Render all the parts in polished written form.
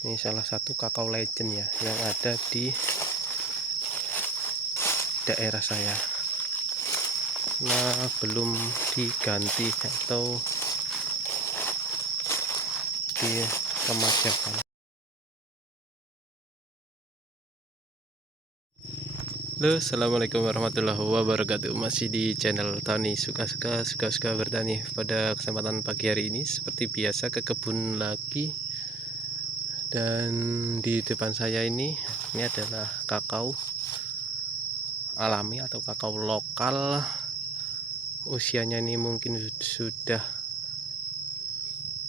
Ini salah satu kakao legend ya yang ada di daerah saya. Nah, belum diganti atau diremajakan. Halo, assalamualaikum warahmatullahi wabarakatuh. Masih di channel Tani suka-suka bertani. Pada kesempatan pagi hari ini seperti biasa ke kebun lagi. Dan di depan saya ini adalah kakao alami atau kakao lokal. Usianya ini mungkin sudah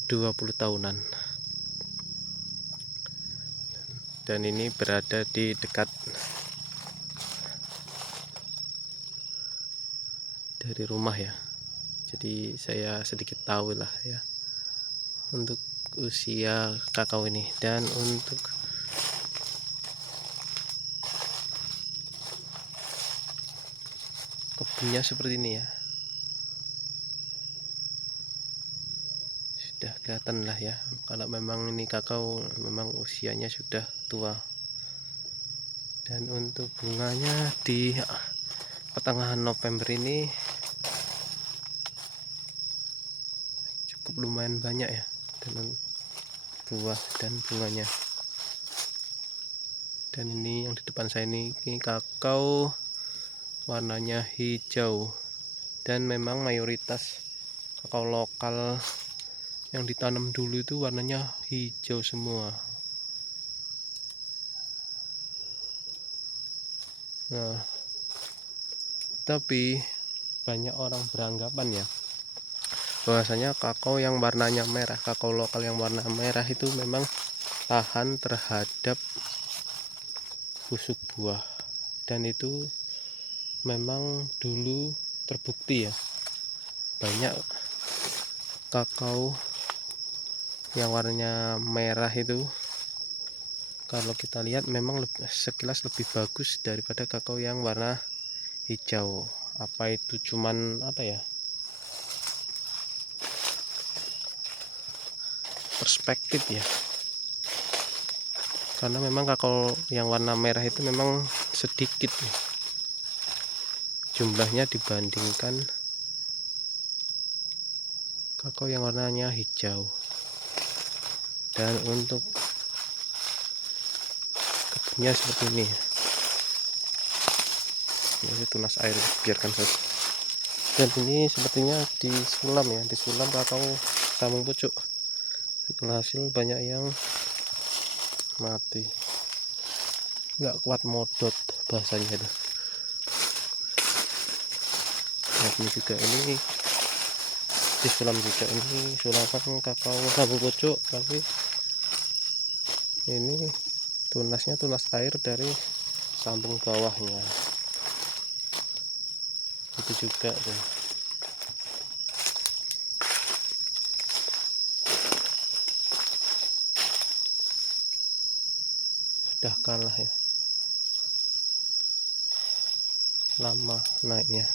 20 tahunan. Dan ini berada di dekat dari rumah ya, jadi saya sedikit tahu lah ya untuk usia kakao ini. Dan untuk kebunnya seperti ini ya, sudah kelihatan lah ya kalau memang ini kakao memang usianya sudah tua. Dan untuk bunganya di pertengahan November ini cukup lumayan banyak ya, dengan buah dan bunganya. Dan ini yang di depan saya ini kakao warnanya hijau, dan memang mayoritas kakao lokal yang ditanam dulu itu warnanya hijau semua. Nah, tapi banyak orang beranggapan ya bahwasanya kakao yang warnanya merah, kakao lokal yang warna merah itu memang tahan terhadap busuk buah. Dan itu memang dulu terbukti ya, banyak kakao yang warnanya merah itu kalau kita lihat memang sekilas lebih bagus daripada kakao yang warna hijau. Apa itu cuman apa ya, perspektif ya, karena memang kakao yang warna merah itu memang sedikit ya, jumlahnya dibandingkan kakao yang warnanya hijau. Dan untuk kebunnya seperti ini, ini tunas air biarkan saja. Dan ini sepertinya disulam ya, disulam kakao sambung pucuk. Hasil banyak yang mati, nggak kuat modot bahasanya itu. Nah, ini juga ini disulam juga, ini sulaman kakao sambung pucuk, tapi ini tunasnya tunas air dari sambung bawahnya itu juga tuh. Sudah kalah ya, lama naiknya,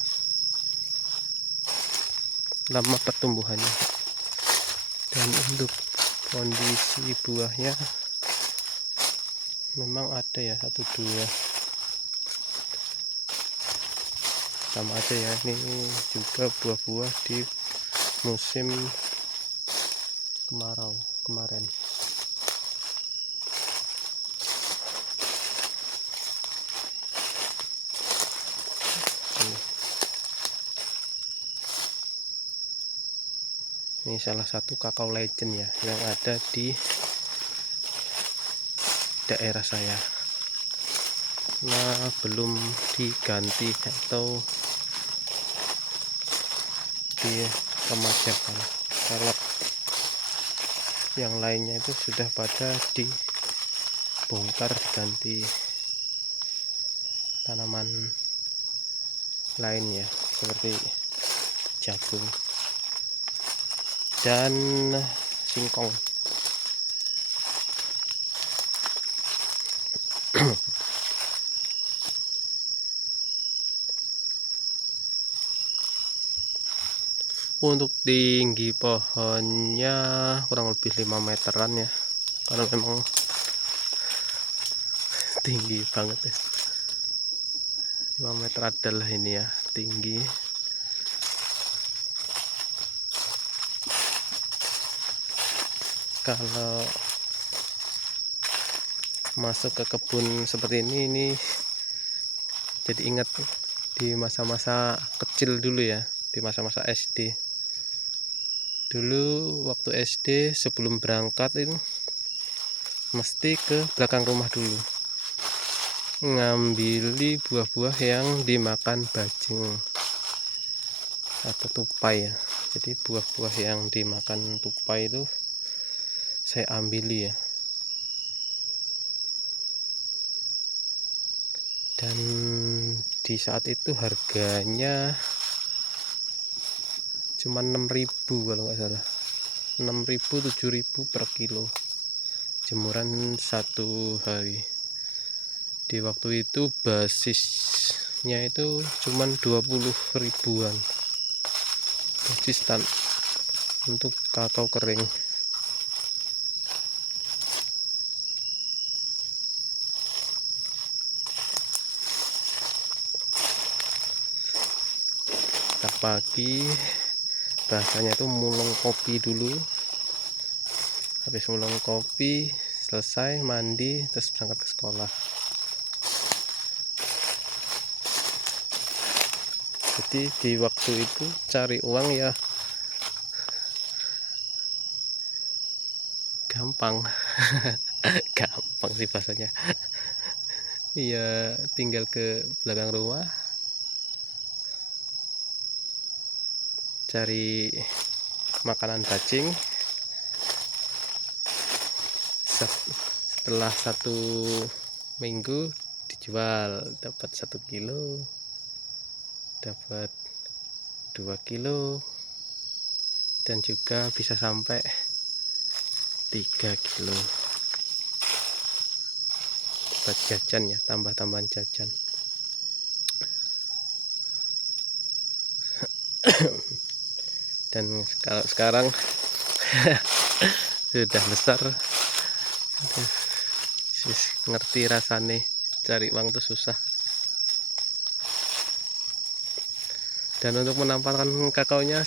lama pertumbuhannya. Dan untuk kondisi buahnya memang ada ya, 1-2 sama aja ya. Ini juga buah-buah di musim kemarau kemarin. Ini salah satu kakao legend ya yang ada di daerah saya. Nah, belum diganti atau diremajakan. Kalau yang lainnya itu sudah pada dibongkar, diganti tanaman lain ya, seperti jagung dan singkong. Untuk tinggi pohonnya kurang lebih 5 meteran ya, karena memang tinggi banget ya, 5 meter adalah ini ya, tinggi. Kalau masuk ke kebun seperti ini jadi ingat di masa-masa kecil dulu ya, di masa-masa SD dulu. Waktu SD sebelum berangkat itu mesti ke belakang rumah dulu ngambil buah-buah yang dimakan bajing atau tupai ya. Jadi buah-buah yang dimakan tupai itu saya ambil ya, dan di saat itu harganya cuma 6.000 kalau nggak salah, 6.000 7.000 per kilo, jemuran satu hari. Di waktu itu basisnya itu cuman 20 ribuan, basis untuk kakao kering. Pagi bahasanya itu mulung kopi dulu, habis mulung kopi selesai mandi terus berangkat ke sekolah. Jadi di waktu itu cari uang ya gampang. Gampang sih bahasanya. Ya tinggal ke belakang rumah cari makanan bajing. Setelah 1 minggu dijual, dapat 1 kilo, dapat 2 kilo, dan juga bisa sampai 3 kilo buat jajan ya, tambah-tambahan jajan. Dan kalau sekarang sudah besar, ngerti rasanya cari uang tuh susah. Dan untuk menampakkan kakaonya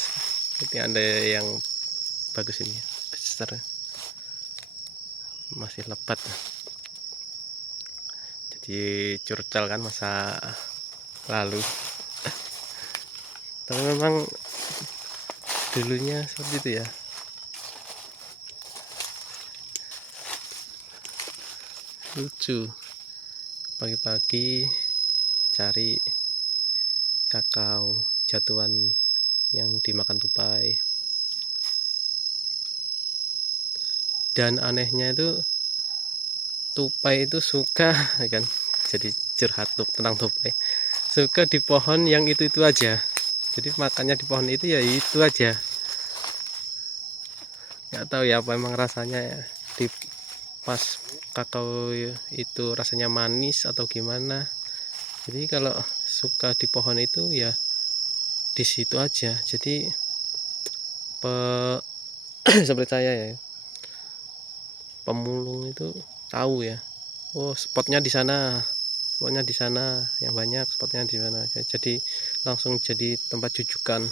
ini ada yang bagus ini, besar, masih lebat. Jadi curcol kan masa lalu. Tapi memang dulunya seperti itu ya. Lucu, pagi-pagi cari kakao jatuhan yang dimakan tupai. Dan anehnya itu tupai itu suka kan, jadi curhat tentang tupai, suka di pohon yang itu aja. Jadi makannya di pohon itu ya itu aja. Nggak tahu ya apa emang rasanya ya, di pas kakao itu rasanya manis atau gimana. Jadi kalau suka di pohon itu ya di situ aja. Jadi seperti saya ya, pemulung itu tahu ya, oh spotnya di sana, spotnya di sana yang banyak, spotnya di mana. Jadi langsung jadi tempat jujukan,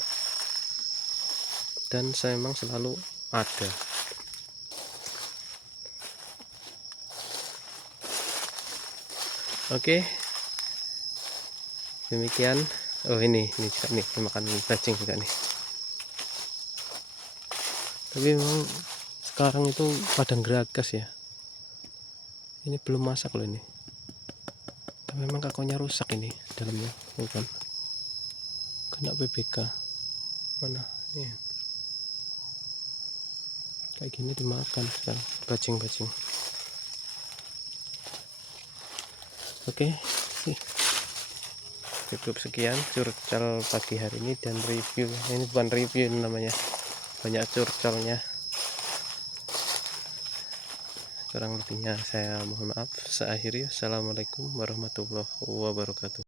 dan saya memang selalu ada. Oke, demikian. Oh ini juga nih makan bajing juga nih. Tapi memang sekarang itu padang geragas ya, ini belum masak loh ini. Tapi memang kakonya rusak ini dalamnya, bukan kena PBK mana ya. Kayak gini dimakan sekarang bajing-bajing. Oke, cukup sekian curcol pagi hari ini dan review. Ini bukan review namanya, banyak curcolnya. Kurang lebihnya saya mohon maaf. Saya akhiri. Assalamualaikum warahmatullahi wabarakatuh.